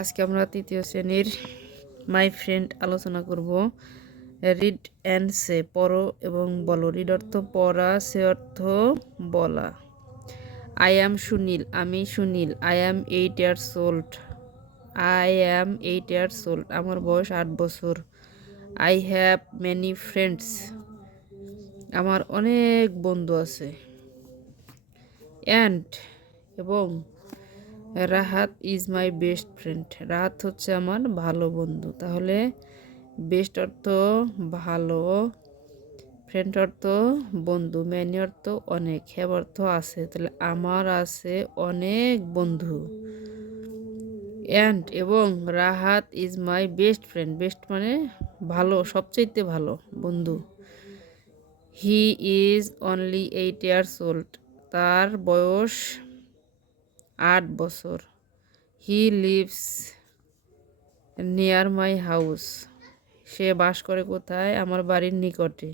আজকে আমরা তৃতীয় শ্রেণীর মাই ফ্রেন্ড আলোচনা করব। রিড অ্যান্ড সে, পড়ো এবং বলো। রিড অর্থ পড়া, সে অর্থ বলা। আই অ্যাম সুনীল, আমি Sunil. I am 8 years old, I am 8 years old, আমার বয়স 8 বছর। আই হ্যাভ মেনি ফ্রেন্ডস, আমার অনেক বন্ধু আছে। অ্যান্ড এবং Rahat is my best friend, Rahat হচ্ছে আমার ভালো বন্ধু। তাহলে বেস্ট অর্থ ভালো, ফ্রেন্ড অর্থ বন্ধু, ম্যানি অর্থ অনেক, হ্যাভ অর্থ আছে। তাহলে আমার আছে অনেক বন্ধু। অ্যান্ড এবং Rahat is my best friend, best মানে ভালো, সবচেয়ে ভালো বন্ধু। He is only 8 years old, তার বয়স 8 বছর। He lives near my house, সে বাস করে কোথায়? আমার বাড়ির নিকটে।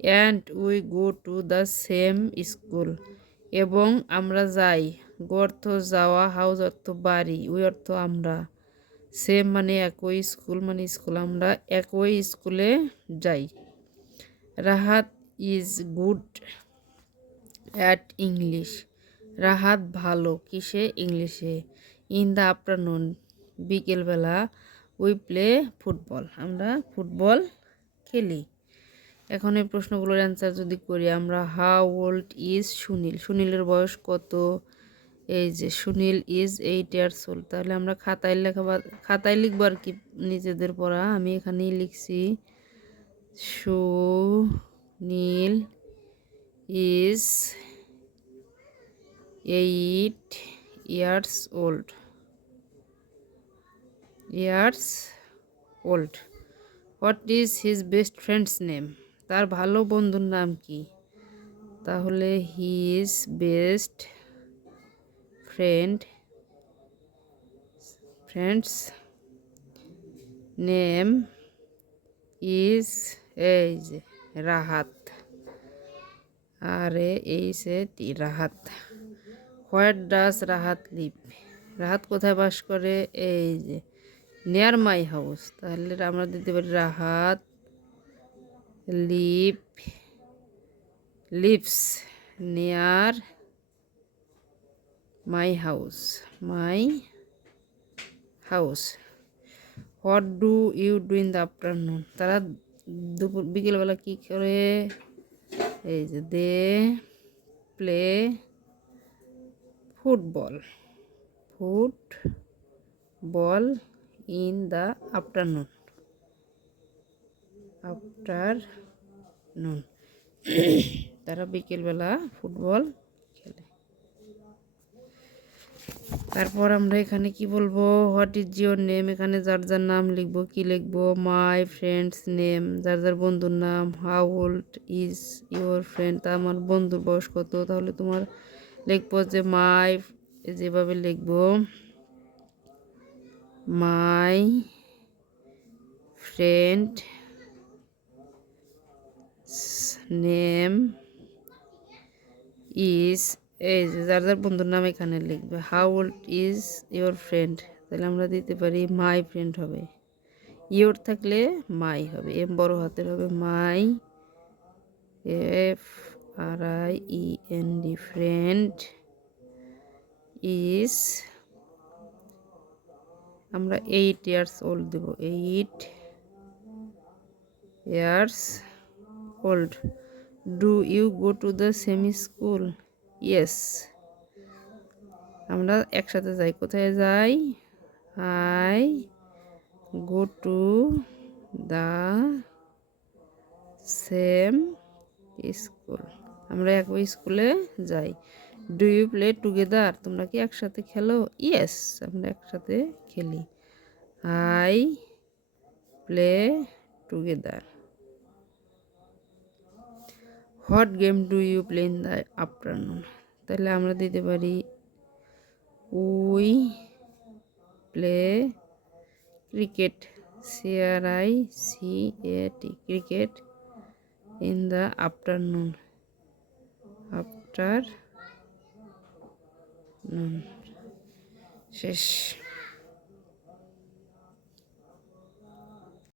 And we go to the same school, এবং আমরা যাই। গো অর্থ যাওয়া, হাউস অর্থ বাড়ি, উই অর্থ আমরা, সেম মানে একই, স্কুল মানে স্কুল, আমরা একই স্কুলে যাই। Rahat is good at English, Rahat ভালো কিসে? ইংলিশে। ইন দ্য আফটারনুন, বিকেলবেলা। উই প্লে ফুটবল, আমরা ফুটবল খেলি। এখন এই প্রশ্নগুলোর অ্যান্সার যদি করি আমরা, হাউ ওল্ড ইজ সুনীল, সুনীলের বয়স কত? এই যে সুনীল ইজ 8 years old, তাহলে আমরা খাতায় লিখবো আর কি, নিজেদের পড়া। আমি এখানেই লিখছি Sunil is 8 years old, what is his best friend's name, তার ভালো বন্ধুর নাম কি? তাহলে his best friend's name is, এই যে Rahat, Rahat. What does Rahat live, Rahat কোথায় বাস করে? এই যে নিয়ার মাই হাউস, তাহলে আমরা দিতে পারি Rahat lives near my house, what do you do in the afternoon, তারা বিকেলবেলা কী করে? এই যে they play football in the afternoon, তারা বিকেলবেলা ফুটবল খেলে। তারপর আমরা এখানে কি বলবো, হোয়াট ইজ ইউর নেম, এখানে যার যার নাম লিখবো। কি লিখবো? মাই ফ্রেন্ডস নেম, যার যার বন্ধুর নাম। How old is your friend, তা আমার বন্ধুর বয়স কত? তাহলে তোমার লিখবো যে মাই, যেভাবে লিখবো মাই ফ্রেন্ড নেম ইজ, এই যে যার যার বন্ধুর নাম এখানে লিখবে। How old is your friend, তাহলে আমরা দিতে পারি মাই ফ্রেন্ড হবে, ইউর থাকলে মাই হবে, এম বড় হাতের হবে, মাই FRIEND ফ্রেন্ড ইজ, আমরা 8 years old দেব, 8 years old. Do you go to the same school? Yes, আমরা একসাথে যাই। কোথায় যাই? I go to the same school, আমরা একই স্কুলে যাই। ডু ইউ প্লে টুগেদার, তোমরা কি একসাথে খেলো? ইয়েস, আমরা একসাথে খেলি। I play together. What game do you play in the afternoon, তাহলে আমরা দিতে পারি we play cricket, CRICAT, cricket in the afternoon, শেষ।